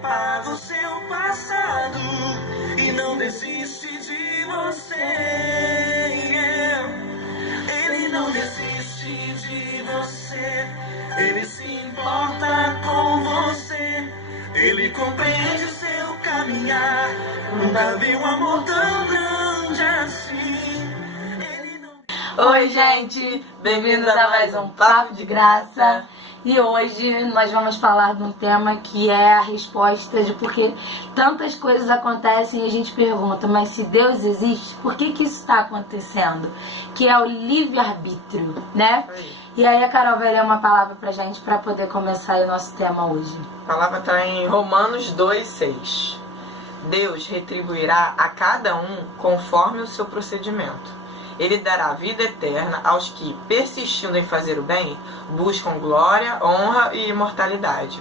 apaga o seu passado e não desiste de você. Ele não desiste de você, ele se importa com você, ele compreende o seu caminhar. Nunca vi um amor tão grande assim. Oi, gente! Bem-vindos a mais um Papo de Graça. E hoje nós vamos falar de um tema que é a resposta de porque tantas coisas acontecem e a gente pergunta, mas se Deus existe, por que que isso está acontecendo? Que é o livre-arbítrio, né? E aí a Carol vai ler uma palavra pra gente para poder começar o nosso tema hoje. A palavra está em Romanos 2:6. Deus retribuirá a cada um conforme o seu procedimento. Ele dará vida eterna aos que, persistindo em fazer o bem, buscam glória, honra e imortalidade.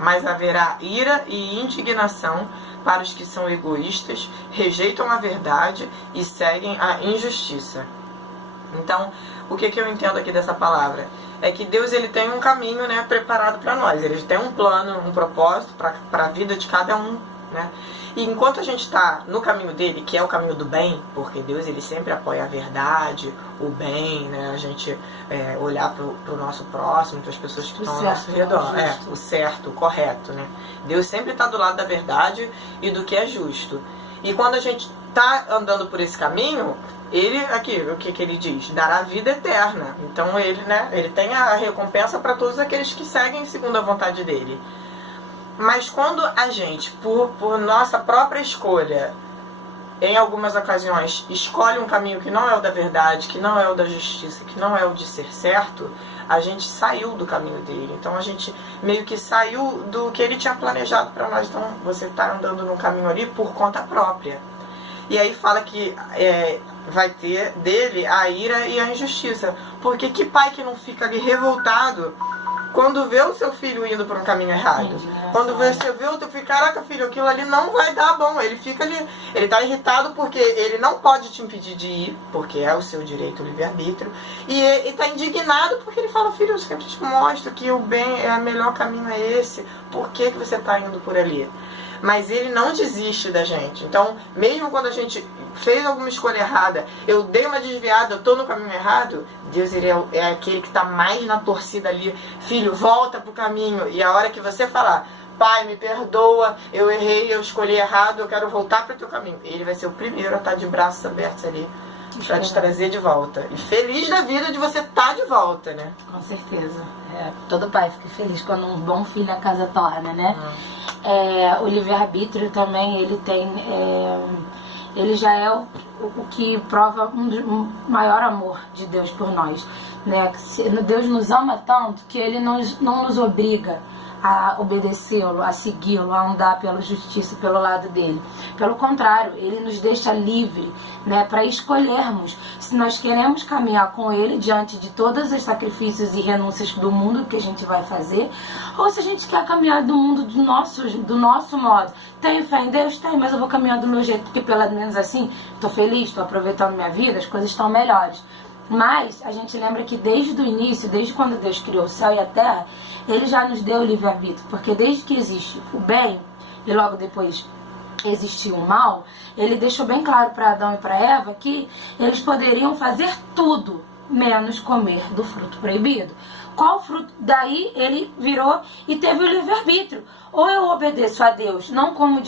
Mas haverá ira e indignação para os que são egoístas, rejeitam a verdade e seguem a injustiça. Então, o que eu entendo aqui dessa palavra? É que Deus ele tem um caminho, né, preparado para nós. Ele tem um plano, um propósito para a vida de cada um, né? E enquanto a gente está no caminho dele, que é o caminho do bem, porque Deus ele sempre apoia a verdade, o bem, né? A gente olhar para o nosso próximo, para as pessoas que estão ao nosso redor. O certo, o correto, né? Deus sempre está do lado da verdade e do que é justo. E quando a gente está andando por esse caminho, ele, aqui, o que ele diz? Dará vida eterna. Então ele, né, ele tem a recompensa para todos aqueles que seguem segundo a vontade dele. Mas quando a gente, por nossa própria escolha, em algumas ocasiões, escolhe um caminho que não é o da verdade, que não é o da justiça, que não é o de ser certo, a gente saiu do caminho dele. Então a gente meio que saiu do que ele tinha planejado para nós. Então você está andando no caminho ali por conta própria. E aí fala que vai ter dele a ira e a injustiça. Porque que pai que não fica ali revoltado quando vê o seu filho indo por um caminho errado? Quando você vê o teu filho, caraca filho, aquilo ali não vai dar bom. Ele fica ali, ele tá irritado porque ele não pode te impedir de ir, porque é o seu direito, o livre-arbítrio. E tá indignado porque ele fala, filho, eu sempre te mostro que o bem, o melhor caminho é esse. Por que que você tá indo por ali? Mas ele não desiste da gente. Então, mesmo quando a gente fez alguma escolha errada, eu dei uma desviada, eu tô no caminho errado, Deus ele é aquele que tá mais na torcida ali. Filho, volta pro caminho. E a hora que você falar, pai, me perdoa, eu errei, eu escolhi errado, eu quero voltar pro teu caminho, ele vai ser o primeiro a estar de braços abertos ali para te trazer de volta. E feliz da vida de você estar de volta, né? Com certeza. Todo pai fica feliz quando um bom filho a casa torna, né? O livre-arbítrio também, ele tem... ele já é o que prova um maior amor de Deus por nós, né? Deus nos ama tanto que ele não nos obriga a obedecê-lo, a segui-lo, a andar pela justiça e pelo lado dele. Pelo contrário, ele nos deixa livre, né, para escolhermos se nós queremos caminhar com ele diante de todos os sacrifícios e renúncias do mundo que a gente vai fazer, ou se a gente quer caminhar do mundo do nosso modo. Tenho fé em Deus? Tenho, mas eu vou caminhar do meu jeito, porque pelo menos assim, estou feliz, estou aproveitando minha vida, as coisas estão melhores. Mas a gente lembra que desde o início, desde quando Deus criou o céu e a terra, ele já nos deu o livre-arbítrio, porque desde que existe o bem e logo depois existiu o mal, ele deixou bem claro para Adão e para Eva que eles poderiam fazer tudo menos comer do fruto proibido. Qual fruto? Daí ele virou e teve o livre-arbítrio. Ou eu obedeço a Deus, não como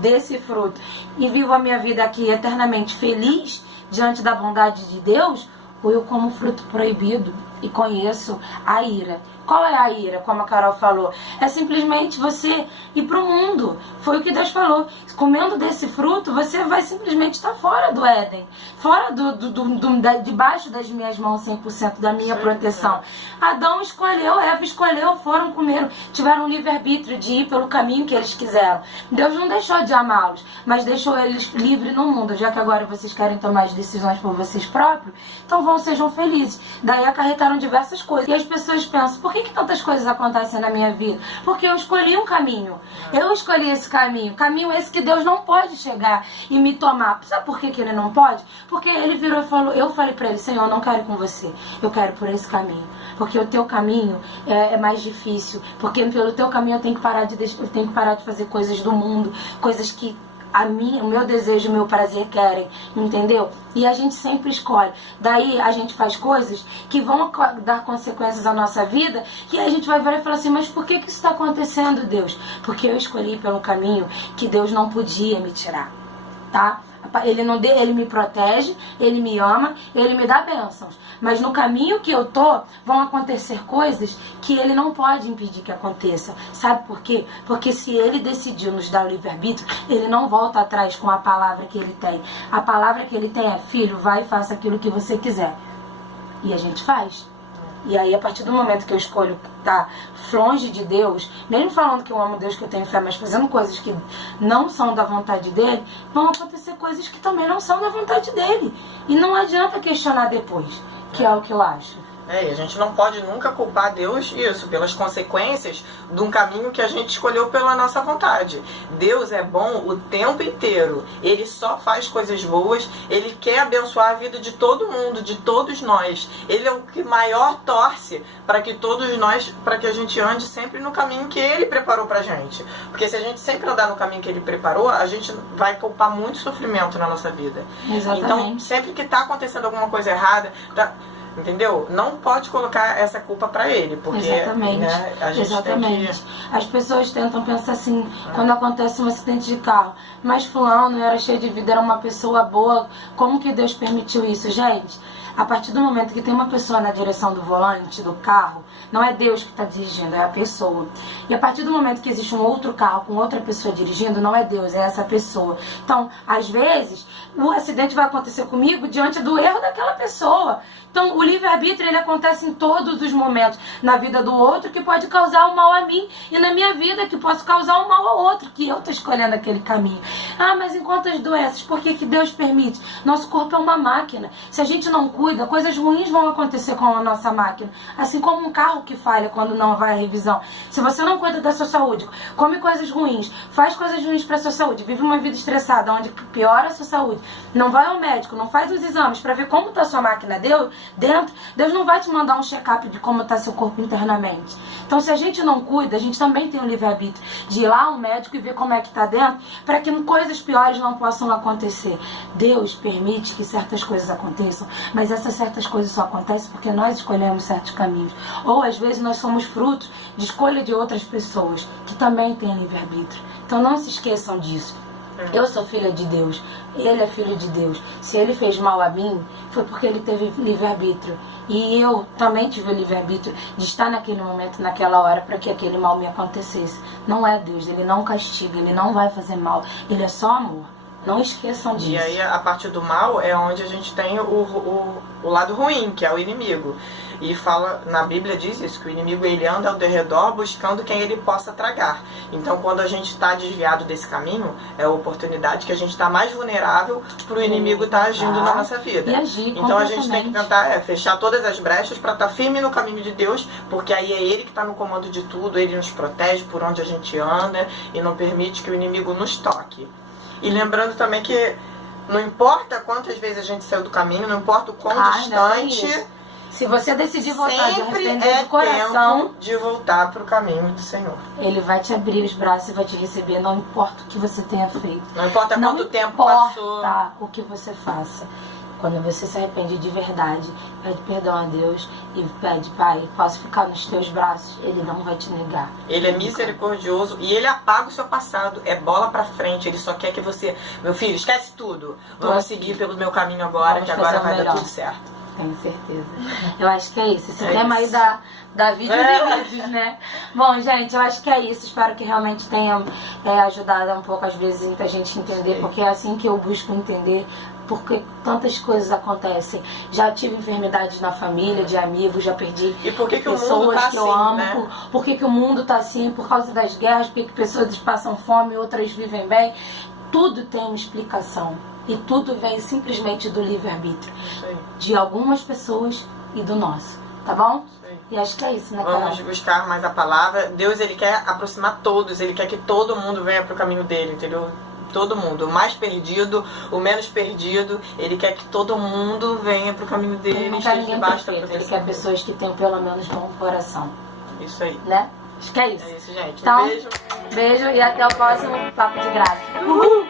desse fruto, e vivo a minha vida aqui eternamente feliz diante da bondade de Deus, ou eu como fruto proibido e conheço a ira. Qual é a ira, como a Carol falou? É simplesmente você ir para o mundo. Foi o que Deus falou. Comendo desse fruto, você vai simplesmente estar fora do Éden. Fora debaixo das minhas mãos 100% da minha proteção. Adão escolheu, Eva escolheu, foram, comeram, tiveram um livre-arbítrio de ir pelo caminho que eles quiseram. Deus não deixou de amá-los, mas deixou eles livres no mundo. Já que agora vocês querem tomar as decisões por vocês próprios, então sejam felizes. Daí acarretaram diversas coisas. E as pessoas pensam, por que tantas coisas acontecem na minha vida? Porque eu escolhi um caminho. Eu escolhi esse caminho. Caminho esse que Deus não pode chegar e me tomar. Sabe por que ele não pode? Porque ele virou e falou, eu falei pra ele, Senhor, eu não quero ir com você. Eu quero por esse caminho. porque o teu caminho é mais difícil, porque pelo teu caminho eu tenho que parar de fazer coisas do mundo, coisas que o meu desejo, o meu prazer querem, entendeu? E a gente sempre escolhe. Daí a gente faz coisas que vão dar consequências à nossa vida, e a gente vai ver e falar assim, mas por que isso está acontecendo, Deus? Porque eu escolhi pelo caminho que Deus não podia me tirar, tá? Ele me protege, ele me ama, ele me dá bênçãos. Mas no caminho que eu tô, vão acontecer coisas que ele não pode impedir que aconteça. Sabe por quê? Porque se ele decidiu nos dar o livre-arbítrio, ele não volta atrás com a palavra que ele tem. A palavra que ele tem é, filho, vai e faça aquilo que você quiser. E a gente faz. E aí, a partir do momento que eu escolho estar longe de Deus, mesmo falando que eu amo Deus, que eu tenho fé, mas fazendo coisas que não são da vontade dele, vão acontecer coisas que também não são da vontade dele. E não adianta questionar depois, que é o que eu acho. E a gente não pode nunca culpar Deus pelas consequências de um caminho que a gente escolheu pela nossa vontade. Deus é bom o tempo inteiro. Ele só faz coisas boas. Ele quer abençoar a vida de todo mundo, de todos nós. Ele é o que maior torce para que todos nós, para que a gente ande sempre no caminho que ele preparou pra gente. Porque se a gente sempre andar no caminho que ele preparou, a gente vai poupar muito sofrimento na nossa vida. Exatamente. Então, sempre que tá acontecendo alguma coisa errada, entendeu? Não pode colocar essa culpa pra ele, porque exatamente. Né, a gente exatamente. tem que... As pessoas tentam pensar assim, quando acontece um acidente de carro, mas fulano era cheio de vida, era uma pessoa boa, como que Deus permitiu isso? Gente, a partir do momento que tem uma pessoa na direção do volante do carro, não é Deus que está dirigindo, é a pessoa. E a partir do momento que existe um outro carro com outra pessoa dirigindo, não é Deus, é essa pessoa. Então, às vezes, o acidente vai acontecer comigo diante do erro daquela pessoa. Então, o livre-arbítrio, ele acontece em todos os momentos na vida do outro, que pode causar o mal a mim, e na minha vida, que posso causar o mal ao outro, que eu estou escolhendo aquele caminho. Ah, mas em quantas doenças? Por que Deus permite? Nosso corpo é uma máquina. Se a gente não cuida, coisas ruins vão acontecer com a nossa máquina. Assim como um carro que falha quando não vai à revisão. Se você não cuida da sua saúde, come coisas ruins, faz coisas ruins para a sua saúde, vive uma vida estressada, onde piora a sua saúde, não vai ao médico, não faz os exames para ver como está a sua máquina dentro, Deus não vai te mandar um check-up de como está seu corpo internamente. Então, se a gente não cuida, a gente também tem um livre-arbítrio de ir lá ao médico e ver como é que está dentro, para que coisas piores não possam acontecer. Deus permite que certas coisas aconteçam, mas essas certas coisas só acontecem porque nós escolhemos certos caminhos. Ou, às vezes, nós somos frutos de escolha de outras pessoas, que também têm livre-arbítrio. Então, não se esqueçam disso. Eu sou filha de Deus, ele é filho de Deus. Se ele fez mal a mim, foi porque ele teve livre-arbítrio. E eu também tive o livre-arbítrio de estar naquele momento, naquela hora, para que aquele mal me acontecesse. Não é Deus, ele não castiga, ele não vai fazer mal, ele é só amor. Não esqueçam disso. E aí, a parte do mal é onde a gente tem o lado ruim, que é o inimigo. E fala, na Bíblia diz isso, que o inimigo ele anda ao redor buscando quem ele possa tragar. Então, quando a gente está desviado desse caminho, é a oportunidade que a gente está mais vulnerável para o inimigo estar agindo na nossa vida. E agir então, a gente tem que tentar fechar todas as brechas para estar firme no caminho de Deus, porque aí é ele que está no comando de tudo, ele nos protege por onde a gente anda e não permite que o inimigo nos toque. E lembrando também que não importa quantas vezes a gente saiu do caminho, não importa o quão distante... Se você decidir voltar de sempre arrepender de coração, tempo de voltar para o caminho do Senhor. Ele vai te abrir os braços e vai te receber, não importa o que você tenha feito. Não importa quanto tempo passou. Não importa o que você faça. Quando você se arrepende de verdade, pede perdão a Deus e pede, Pai, posso ficar nos teus braços? Ele não vai te negar. Ele é misericordioso e ele apaga o seu passado. É bola pra frente. Ele só quer que você... Meu filho, esquece tudo. Vamos seguir pelo meu caminho agora, que agora vai dar tudo certo. Tenho certeza. Eu acho que é isso. Esse tema aí dá vídeos e vídeos, né? Bom, gente, eu acho que é isso. Espero que realmente tenha ajudado um pouco, às vezes, muita gente a entender, porque é assim que eu busco entender porque tantas coisas acontecem. Já tive enfermidades na família, de amigos, já perdi pessoas que eu amo. Né? Por que o mundo tá assim? Por causa das guerras, por que pessoas passam fome, outras vivem bem. Tudo tem uma explicação. E tudo vem simplesmente do livre-arbítrio. De algumas pessoas e do nosso. Tá bom? Sim. E acho que é isso, né, Carol? Vamos buscar mais a palavra. Deus, ele quer aproximar todos. Ele quer que todo mundo venha pro caminho dele, entendeu? Todo mundo. O mais perdido, o menos perdido. Ele quer que todo mundo venha pro caminho dele. Ele não e quer esteja ninguém debaixo da perfeito. Ele proteção. quer pessoas que tenham pelo menos bom coração. Isso aí. Né? Acho que é isso. É isso, gente. Então, Um beijo. beijo e até o próximo Papo de Graça. Uhul!